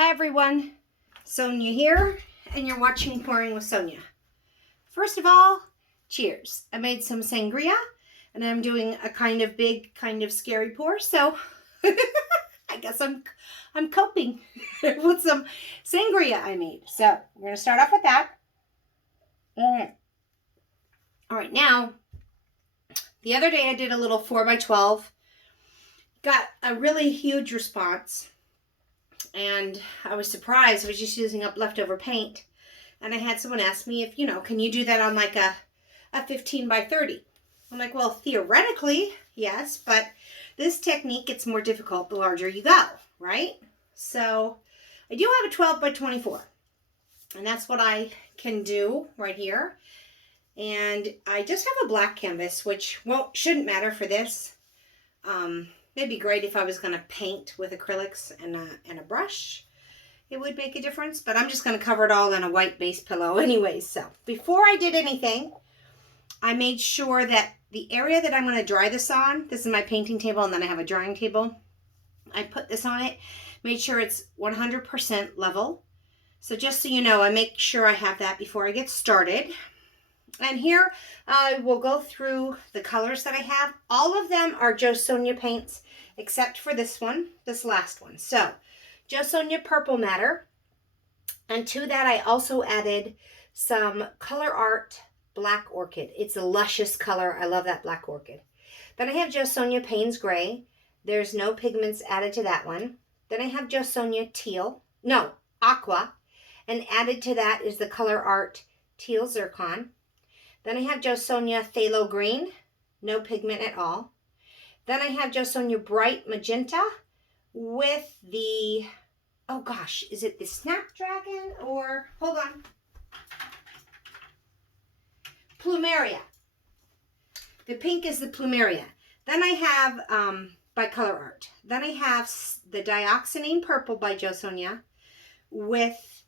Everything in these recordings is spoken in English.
Hi everyone, Sonja here, and you're watching Pouring with Sonja. First of all, cheers. I made some sangria, and I'm doing a kind of big, kind of scary pour, so I guess I'm coping with some sangria I made. So we're going to start off with that. All right, now, the other day I did a little 4x12, got a really huge response. And I was surprised. I was just using up leftover paint. And I had someone ask me if, can you do that on like a 15x30? I'm like, well, theoretically, yes. But this technique gets more difficult the larger you go, right? So I do have a 12x24. And that's what I can do right here. And I just have a black canvas, which shouldn't matter for this. It'd be great if I was going to paint with acrylics and a brush. It would make a difference, but I'm just going to cover it all in a white base pillow anyways. So before I did anything, I made sure that the area that I'm going to dry this on, this is my painting table, and then I have a drying table. I put this on it, made sure it's 100% level. So just so you know, I make sure I have that before I get started. And here I will go through the colors that I have. All of them are JoSonja paints, except for this one, this last one. So, JoSonja Purple Matter. And to that, I also added some Color Art Black Orchid. It's a luscious color. I love that black orchid. Then I have JoSonja Paynes Gray. There's no pigments added to that one. Then I have JoSonja Teal. No, Aqua. And added to that is the Color Art Teal Zircon. Then I have JoSonja Phthalo Green, no pigment at all. Then I have JoSonja Bright Magenta with the, oh gosh, is it the Snapdragon or, hold on, Plumeria. The pink is the Plumeria. Then I have, by Color Art. Then I have the Dioxazine Purple by JoSonja with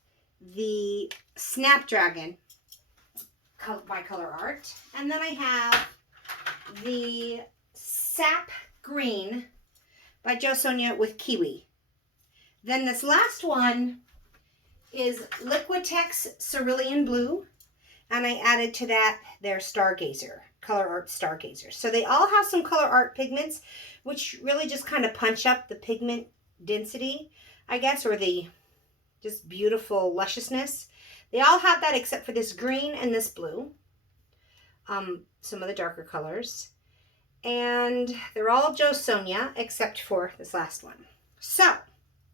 the Snapdragon by Color Art. And then I have the Sap Green by JoSonja with Kiwi. Then this last one is Liquitex Cerulean Blue. And I added to that their Stargazer, Color Art Stargazer. So they all have some Color Art pigments, which really just kind of punch up the pigment density, I guess, or the just beautiful lusciousness. They all have that except for this green and this blue. Some of the darker colors. And they're all JoSonja except for this last one. So,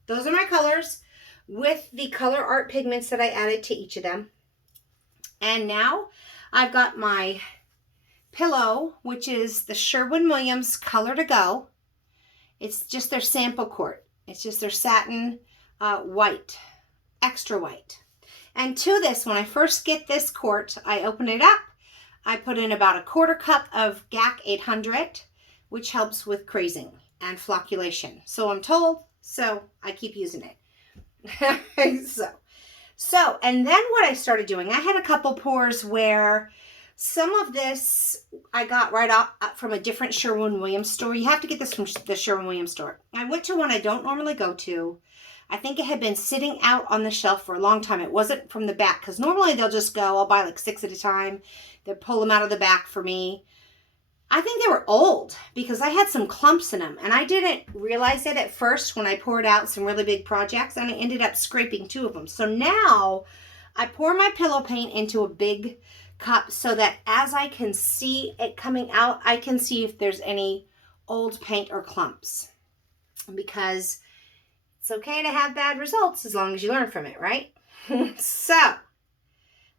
those are my colors with the Color Art pigments that I added to each of them. And now I've got my pillow, which is the Sherwin Color to Go. It's just their sample quart. It's just their satin white, extra white. And to this, when I first get this quart, I open it up. I put in about a 1/4 cup of GAC 800, which helps with crazing and flocculation. So I'm told, so I keep using it. So, and then what I started doing, I had a couple pours where some of this I got right off from a different Sherwin store. You have to get this from the Sherwin store. I went to one I don't normally go to. I think it had been sitting out on the shelf for a long time. It wasn't from the back, because normally they'll just go, I'll buy like 6 at a time. They'll pull them out of the back for me. I think they were old because I had some clumps in them, and I didn't realize it at first when I poured out some really big projects, and I ended up scraping 2 of them. So now I pour my pillow paint into a big cup so that as I can see it coming out, I can see if there's any old paint or clumps, because it's okay to have bad results as long as you learn from it, right? So, I'm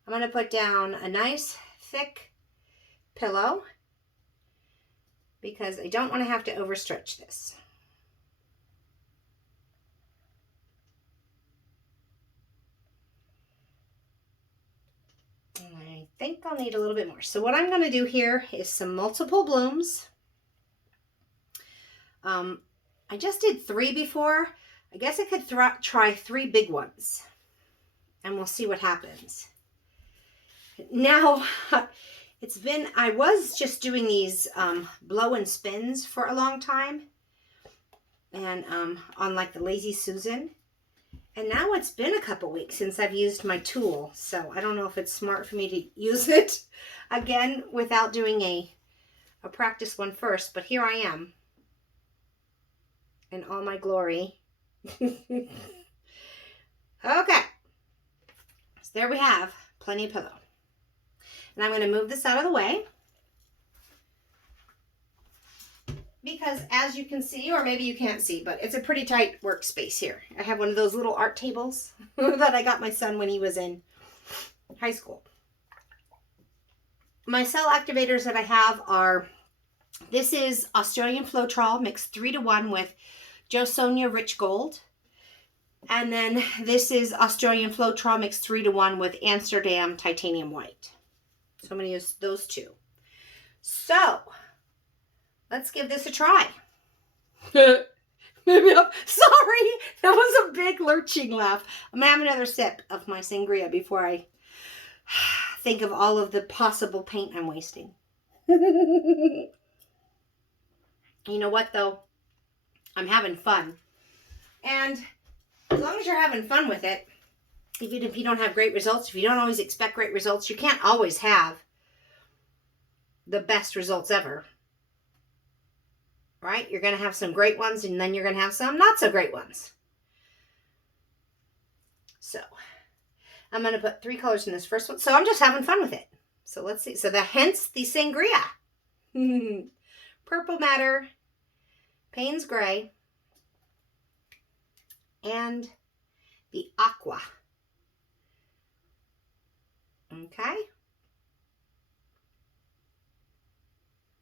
going to put down a nice thick pillow because I don't want to have to overstretch this. And I think I'll need a little bit more. So what I'm going to do here is some multiple blooms. I just did 3 before. I guess I could try 3 big ones, and we'll see what happens. Now, I was just doing these blow and spins for a long time, and on like the Lazy Susan. And now it's been a couple weeks since I've used my tool, so I don't know if it's smart for me to use it again without doing a practice one first, but here I am in all my glory. Okay, so there we have plenty of pillow. And I'm going to move this out of the way because as you can see, or maybe you can't see, but it's a pretty tight workspace here. I have one of those little art tables that I got my son when he was in high school. My cell activators that I have are, this is Australian Floetrol mixed 3-to-1 with JoSonja Rich Gold. And then this is Australian Floetrol mixed 3-to-1 with Amsterdam Titanium White. So I'm going to use those two. So let's give this a try. Maybe I'm sorry. That was a big lurching laugh. I'm going to have another sip of my sangria before I think of all of the possible paint I'm wasting. You know what, though? I'm having fun. And as long as you're having fun with it, even if you don't have great results, if you don't always expect great results, you can't always have the best results ever. Right? You're going to have some great ones, and then you're going to have some not so great ones. So, I'm going to put 3 colors in this first one. So, I'm just having fun with it. So, let's see. So, hence the Sangria. Purple Matter, Paynes Gray, and the Aqua. Okay.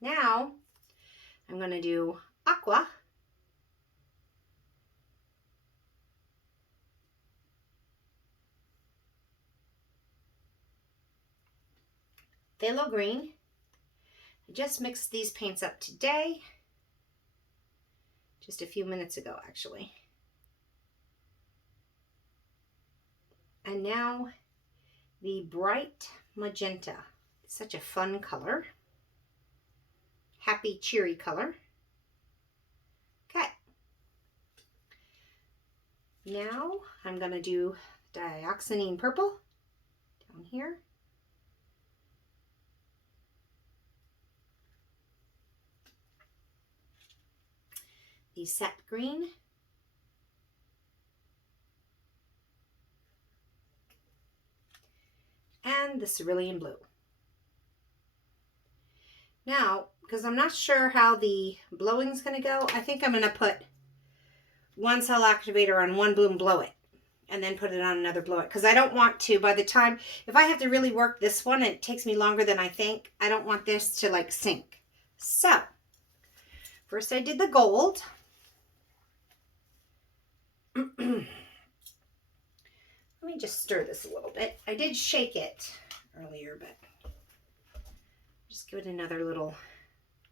Now, I'm going to do Aqua. Phthalo Green. I just mixed these paints up today. Just a few minutes ago, actually. And now the bright magenta. It's such a fun color. Happy, cheery color. Okay. Now I'm going to do Dioxazine purple down here. The Sap Green. And the Cerulean blue. Now, because I'm not sure how the blowing is going to go, I think I'm going to put one cell activator on one bloom, blow it, and then put it on another, blow it. Because I don't want to, by the time, if I have to really work this one, and it takes me longer than I think, I don't want this to like sink. So, first I did the gold. Let me just stir this a little bit. I did shake it earlier, but just give it another little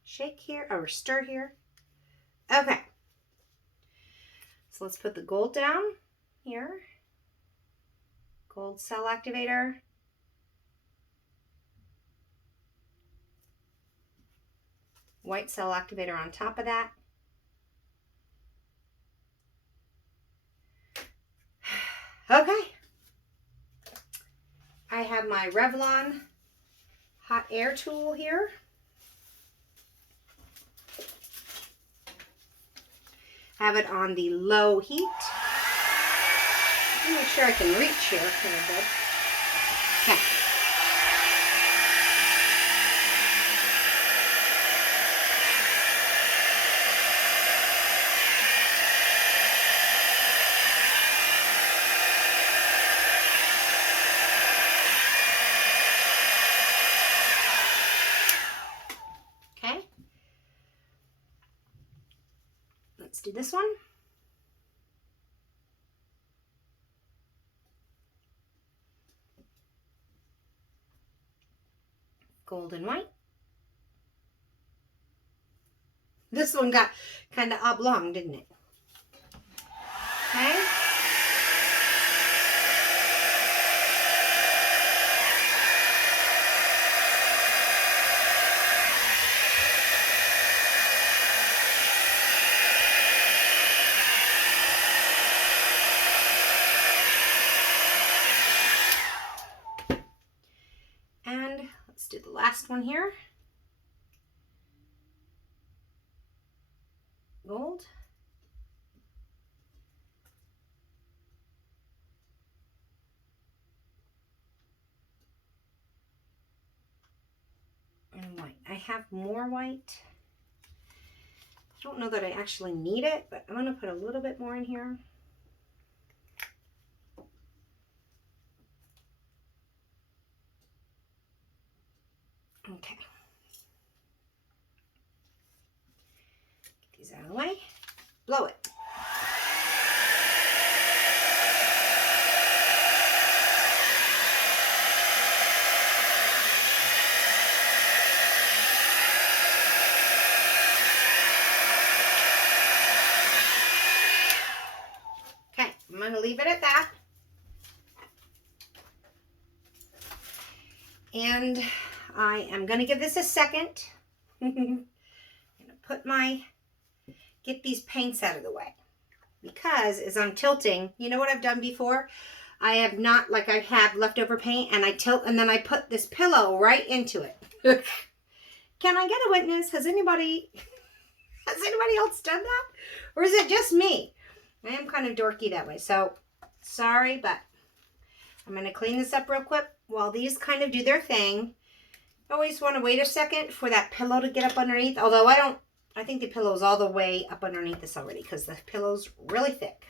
shake here, or stir here. Okay. So let's put the gold down here. Gold cell activator. White cell activator on top of that. Okay. I have my Revlon hot air tool here. Have it on the low heat. Make sure I can reach here kind of good. Okay. Let's do this one. Gold and white. This one got kind of oblong, didn't it? Okay. Let's do the last one here. Gold. And white. I have more white. I don't know that I actually need it, but I'm going to put a little bit more in here. Okay. Get these out of the way. Blow it. Okay, I'm going to leave it at that. And I am going to give this a second. I'm going to get these paints out of the way. Because as I'm tilting, you know what I've done before? I have not, like I have leftover paint, and I tilt and then I put this pillow right into it. Can I get a witness? Has anybody else done that? Or is it just me? I am kind of dorky that way. So, sorry, but I'm going to clean this up real quick while these kind of do their thing. I always want to wait a second for that pillow to get up underneath. Although I think the pillow's all the way up underneath this already because the pillow's really thick.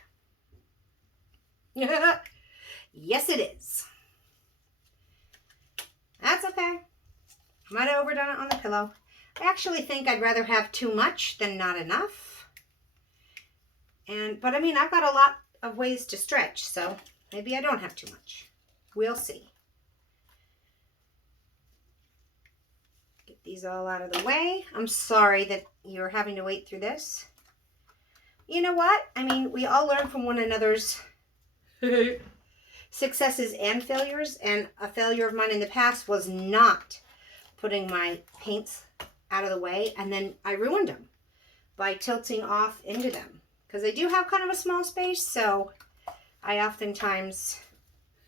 Yes, it is. That's okay. I might have overdone it on the pillow. I actually think I'd rather have too much than not enough. But I mean, I've got a lot of ways to stretch, so maybe I don't have too much. We'll see. Get these all out of the way. I'm sorry that you're having to wait through this. You know what? I mean, we all learn from one another's successes and failures, and a failure of mine in the past was not putting my paints out of the way, and then I ruined them by tilting off into them because I do have kind of a small space, so I oftentimes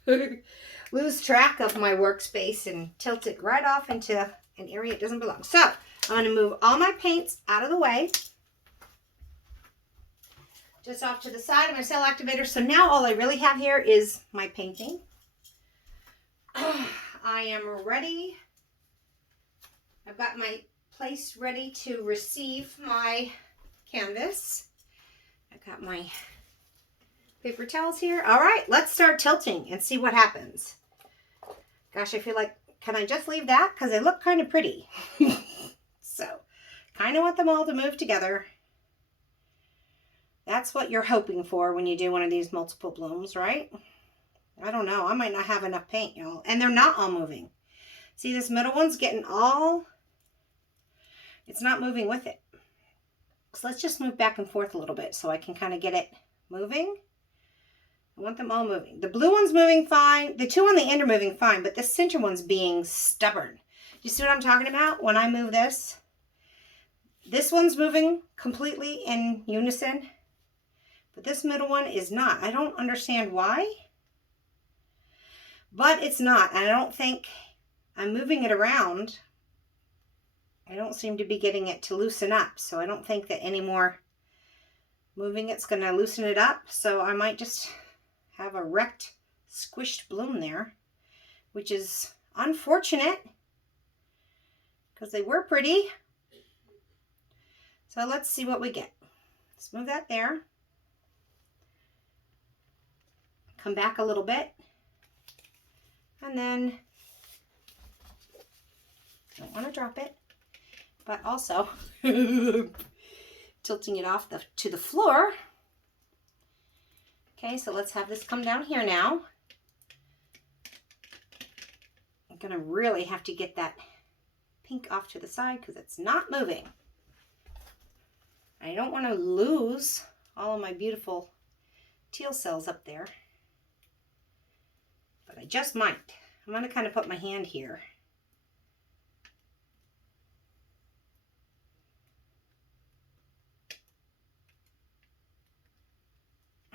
lose track of my workspace and tilt it right off into an area it doesn't belong. So I'm going to move all my paints out of the way. Just off to the side of my cell activator. So now all I really have here is my painting. I am ready. I've got my place ready to receive my canvas. I've got my paper towels here. All right, let's start tilting and see what happens. Gosh, I feel like, can I just leave that? Because they look kind of pretty. So, kind of want them all to move together. That's what you're hoping for when you do one of these multiple blooms, right? I don't know. I might not have enough paint, y'all. And they're not all moving. See, this middle one's getting all... It's not moving with it. So let's just move back and forth a little bit so I can kind of get it moving. I want them all moving. The blue one's moving fine. The two on the end are moving fine, but this center one's being stubborn. You see what I'm talking about when I move this? This one's moving completely in unison. But this middle one is not. I don't understand why. But it's not. And I don't think I'm moving it around. I don't seem to be getting it to loosen up. So I don't think that any more moving it's going to loosen it up. So I might just have a wrecked, squished bloom there. Which is unfortunate. Because they were pretty. So let's see what we get. Let's move that there. Come back a little bit, and then don't want to drop it, but also tilting it off to the floor. Okay, so let's have this come down here now. I'm gonna really have to get that pink off to the side because it's not moving. I don't want to lose all of my beautiful teal cells up there. But I just might. I'm going to kind of put my hand here.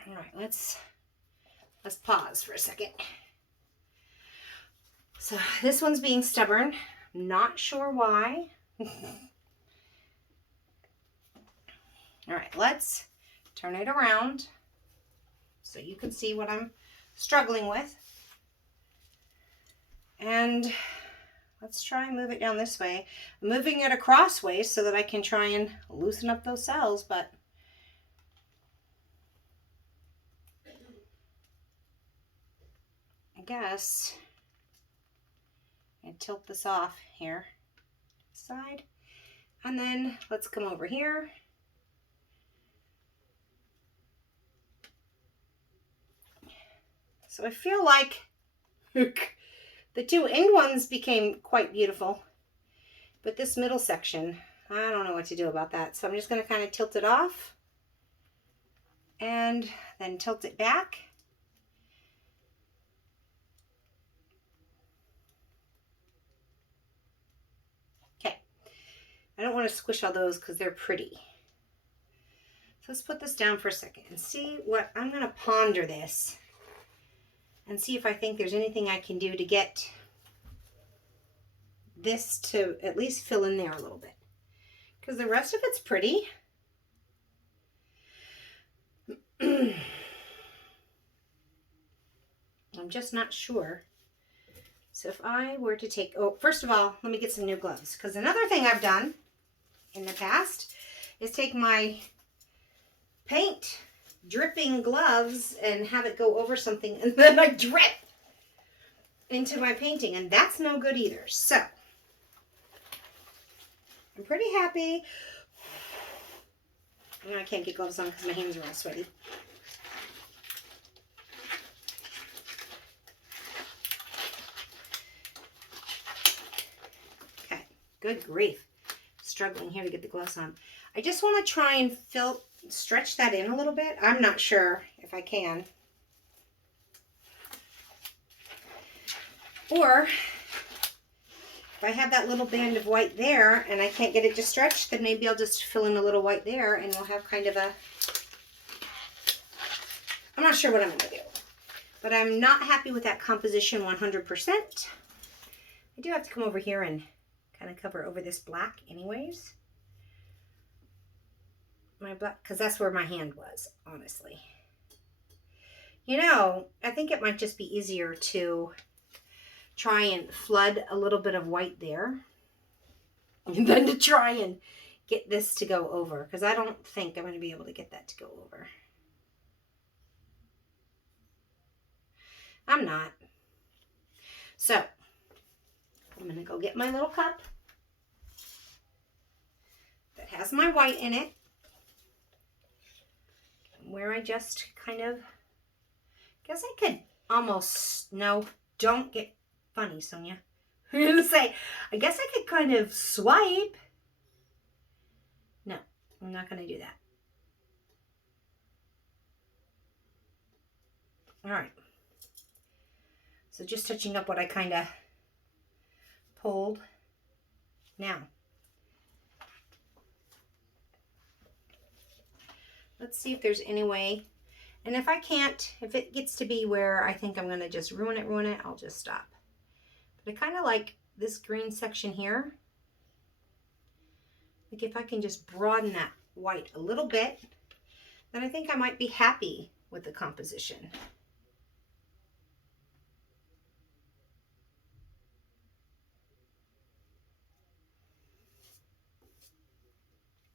All right, let's pause for a second. So this one's being stubborn. Not sure why. All right, let's turn it around so you can see what I'm struggling with. And let's try and move it down this way. I'm moving it across ways so that I can try and loosen up those cells, but I guess I tilt this off here, side, and then let's come over here. So I feel like the two end ones became quite beautiful, but this middle section, I don't know what to do about that. So I'm just going to kind of tilt it off and then tilt it back. Okay. I don't want to squish all those because they're pretty. So let's put this down for a second and see what, I'm going to ponder this and see if I think there's anything I can do to get this to at least fill in there a little bit, because the rest of it's pretty. I'm just not sure. So if I were to take, oh, first of all, let me get some new gloves, because another thing I've done in the past is take my paint dripping gloves and have it go over something, and then I drip into my painting, and that's no good either. So I'm pretty happy. I can't get gloves on because my hands are all sweaty. Okay, good grief. Struggling here to get the gloves on. I just want to try and stretch that in a little bit. I'm not sure if I can. Or if I have that little band of white there and I can't get it to stretch, then maybe I'll just fill in a little white there and we'll have kind of a, I'm not sure what I'm going to do. But I'm not happy with that composition 100%. I do have to come over here and kind of cover over this black anyways. My black, because that's where my hand was, honestly. You know, I think it might just be easier to try and flood a little bit of white there than to try and get this to go over, because I don't think I'm going to be able to get that to go over. I'm not. So I'm going to go get my little cup that has my white in it, where I just kind of, guess I could almost, no, don't get funny, Sonja. I'm going to say, I guess I could kind of swipe. No, I'm not going to do that. All right. So just touching up what I kind of pulled. Now, let's see if there's any way. And if I can't, if it gets to be where I think I'm going to just ruin it, I'll just stop. But I kind of like this green section here. Like if I can just broaden that white a little bit, then I think I might be happy with the composition.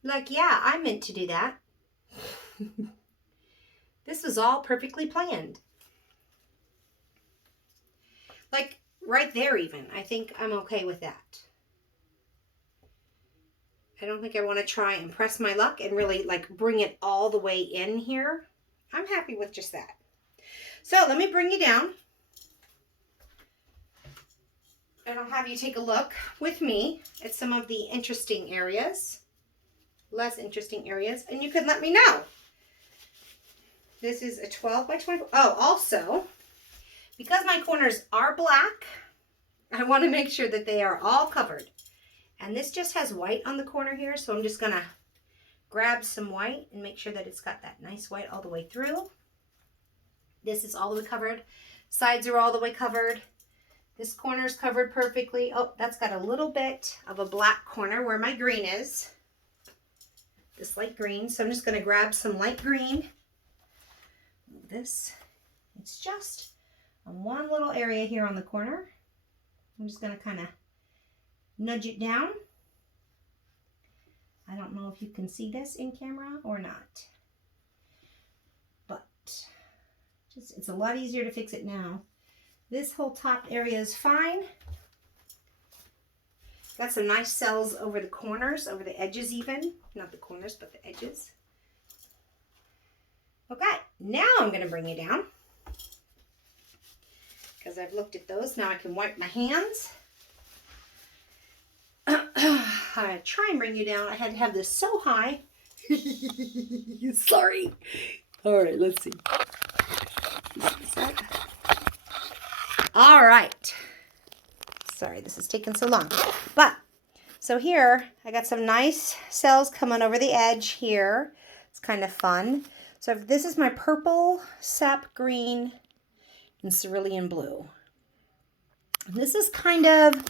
Like, yeah, I meant to do that. This was all perfectly planned. Like right there even, I think I'm okay with that. I don't think I want to try and press my luck and really like bring it all the way in here. I'm happy with just that. So let me bring you down. And I'll have you take a look with me at some of the interesting areas, less interesting areas, and you can let me know. This is a 12 by 24. Oh, also, because my corners are black, I want to make sure that they are all covered. And this just has white on the corner here, so I'm just going to grab some white and make sure that it's got that nice white all the way through. This is all the way covered. Sides are all the way covered. This corner's covered perfectly. Oh, that's got a little bit of a black corner where my green is. This light green. So I'm just going to grab some light green. Move this. It's just on one little area here on the corner. I'm just going to kind of nudge it down. I don't know if you can see this in camera or not. But it's a lot easier to fix it now. This whole top area is fine. Got some nice cells over the corners, over the edges even. Not the corners, but the edges. Okay, now I'm going to bring you down. Because I've looked at those. Now I can wipe my hands. I try and bring you down. I had to have this so high. Sorry. All right, let's see. All right. Sorry, this is taking so long. But, so here, I got some nice cells coming over the edge here. It's kind of fun. So this is my purple, sap green, and cerulean blue. This is kind of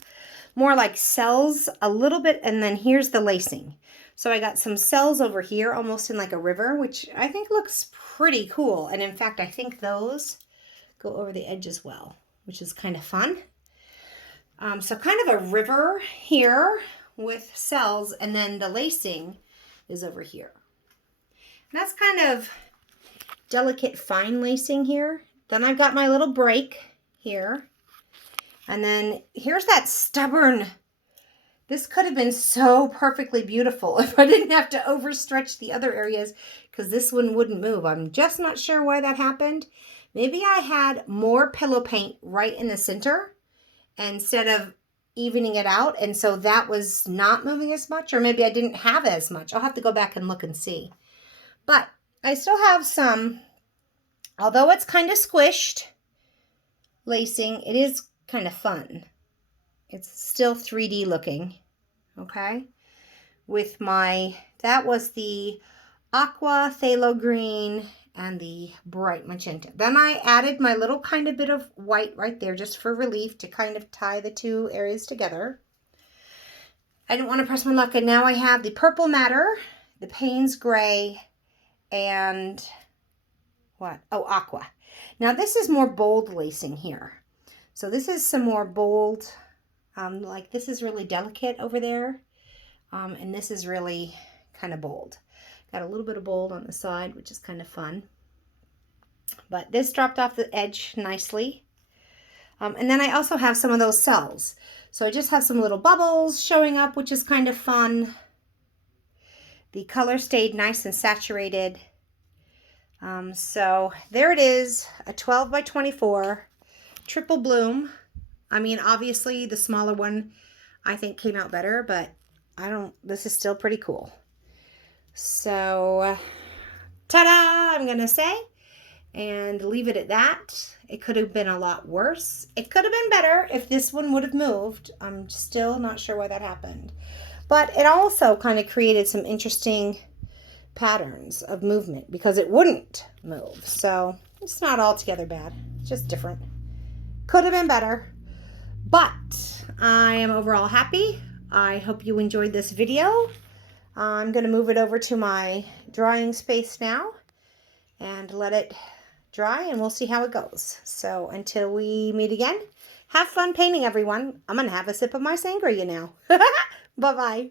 more like cells a little bit, and then here's the lacing. So I got some cells over here, almost in like a river, which I think looks pretty cool. And in fact, I think those go over the edge as well, which is kind of fun. So kind of a river here with cells, and then the lacing is over here. And that's kind of delicate fine lacing here. Then I've got my little break here. And then here's that stubborn. This could have been so perfectly beautiful if I didn't have to overstretch the other areas, because this one wouldn't move. I'm just not sure why that happened. Maybe I had more pillow paint right in the center instead of evening it out, and so that was not moving as much, or maybe I didn't have as much. I'll have to go back and look and see. But I still have some, although it's kind of squished lacing, it is kind of fun. It's still 3D looking, okay? With my, that was the aqua phthalo green and the bright magenta. Then I added my little kind of bit of white right there just for relief to kind of tie the two areas together. I didn't want to press my luck, and now I have the purple matter, the Paynes Gray, and what? Oh, aqua. Now this is more bold lacing here. So this is some more bold, like this is really delicate over there. And this is really kind of bold. Got a little bit of bold on the side, which is kind of fun. But this dropped off the edge nicely. And then I also have some of those cells. So I just have some little bubbles showing up, which is kind of fun. The color stayed nice and saturated. So there it is, a 12 by 24 triple bloom. I mean, obviously the smaller one I think came out better, but this is still pretty cool. So, ta-da, I'm going to say, and leave it at that. It could have been a lot worse. It could have been better if this one would have moved. I'm still not sure why that happened. But it also kind of created some interesting patterns of movement because it wouldn't move. So it's not altogether bad. It's just different. Could have been better. But I am overall happy. I hope you enjoyed this video. I'm going to move it over to my drying space now and let it dry, and we'll see how it goes. So until we meet again, have fun painting, everyone. I'm going to have a sip of my sangria now. Bye-bye.